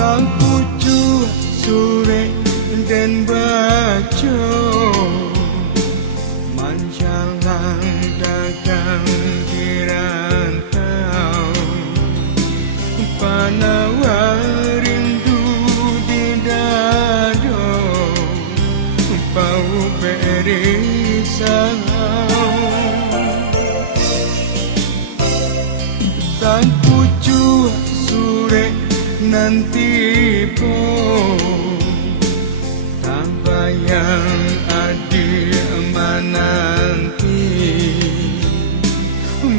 sang pucuk sore dan baca manjalang dagang di rantau panawar rindu di dada bau berisau sang pucuk sore nanti pun tak bayang adik menanti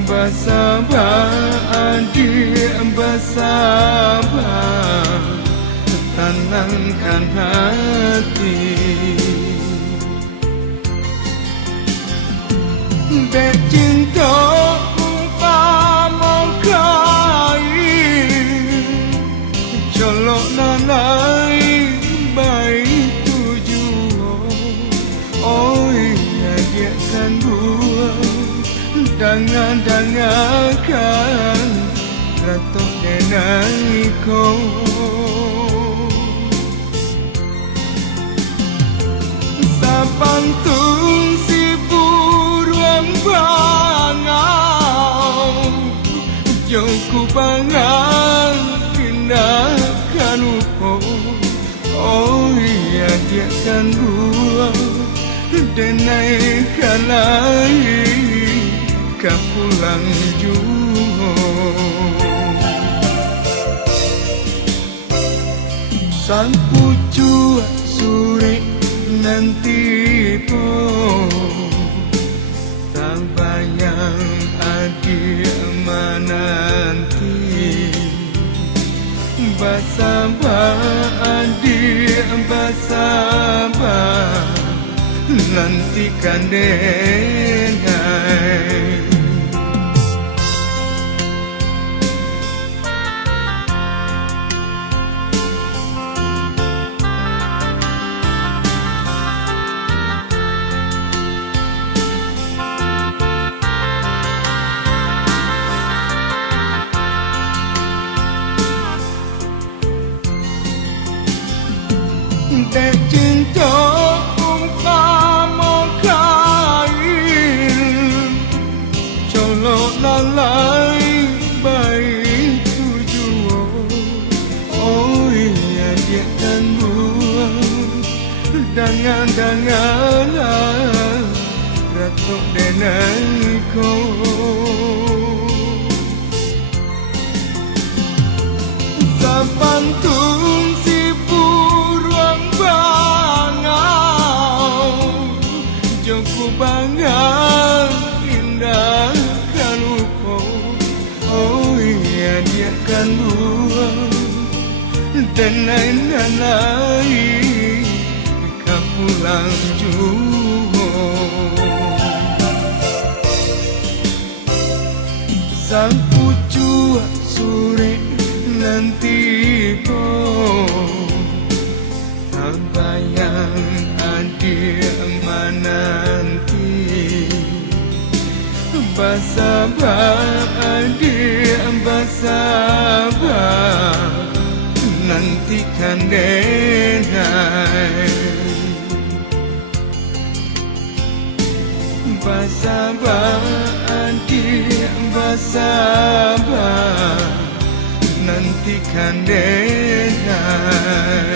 bersabar adik bersabar tenangkan hati bek cinta colok nanai baik tujuan oh iya dia kan buang dangan-dangakan ratok denai kau sapang tung si buruang bangau jauhku bangang pindah lupa oh iya dia kan buang dan naikkan lagi kau pulang juga sang pucuk sore nanti pun tak bayang adik menanti bersabar adik bersabar nantikan denai dek cinta umpama kain colok lalai baik tujuan oh iya dia kan buang dangan-dangan ratok denai kau sapang tung si buruang bangau jauhku bangang indah kalupo oh iya dia kan buang dan lain-lain kau pulang juga sang pucuk sore nanti pun tak bayang adik menanti bersabar adik bersabar nantikan denai bersabar adik bersabar nantikan denai